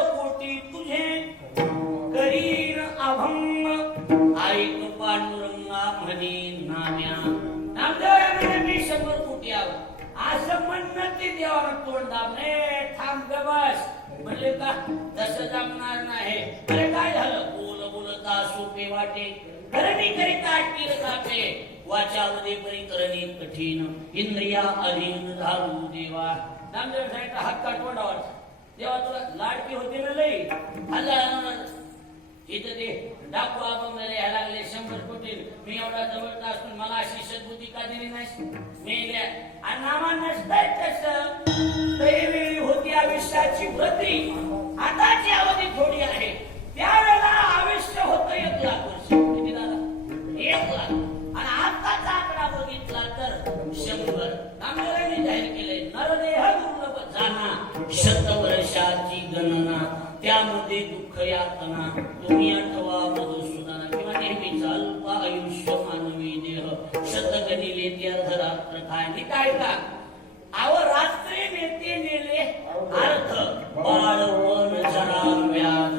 कोटी तुझे करीन अभंग. ऐक पांडुरंगा म्हणे नाम्या नामदेव मी शंभर कोटी आहो असं म्हणणं ते देवानं तोंड दाबले थांब ग बस. म्हणले का? तसं जमणार नाही. अरे काय झालं? बोल बोलता सोपे वाटे? करणी करिता अटकील जाते. वाचामध्ये परिकरणी कठीण. इंद्रिया अधीन धारू देवा. नामदेव साहेब हक्का तोंडावर. देवा तुला लाडकी होती ना लई. हल्ला इथं ते डाकू अभंगाला यायला लागले शंभर कोटी. मी एवढा जवळचा असून मला अशी सद्बुद्धी का दिली नाही मी आणि नामा नसताय तस दैवी होती आयुष्याची व्रती. आताची अवधी थोडी आहे. त्यावेळेला आयुष्य होतं एक लाख वर्ष. किती झाला? एक लाख. आणि आताचा आकडा बघितला तर शंभर. नामदेवांनी जाहीर केला. दुःख यातना तुम्ही आठवा मधुसूदना किंवा आयुष्य मानवी देह ते अर्धरात्र काय मी आव रात्री नेते नेले अर्थ. जरा व्याध.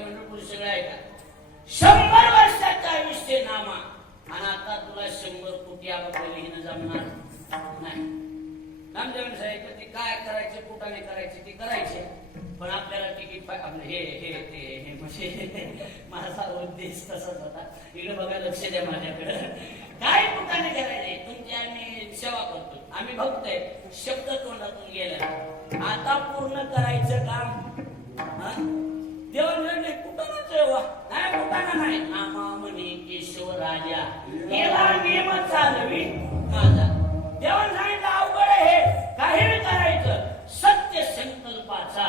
मंडळ पुरुष सगळे ऐका शंभर आयुष्य नामा. आणि आता तुला शंभर कोटी आपल्याला लिहिणं जमणार? नाही. नामदेवन साहेब ते काय करायचे कुठाने करायचे ते करायचे. पण आपल्याला तिकीट आपलं हे हे ते हे म्हणजे माझा उद्देश तसाच होता. इकडे बघा लक्ष द्या माझ्याकडे. काय कुठाने करायचे? तुमची आम्ही सेवा करतो. आम्ही भक्त आहे शब्द तोंडातून गेला. आता पूर्ण करायचं काम. देवा देवांनी कुठानच नाही कुठाना नाही. नामा म्हणे केशव राजा केला नियम चालवी माझा. देवा नाही sa.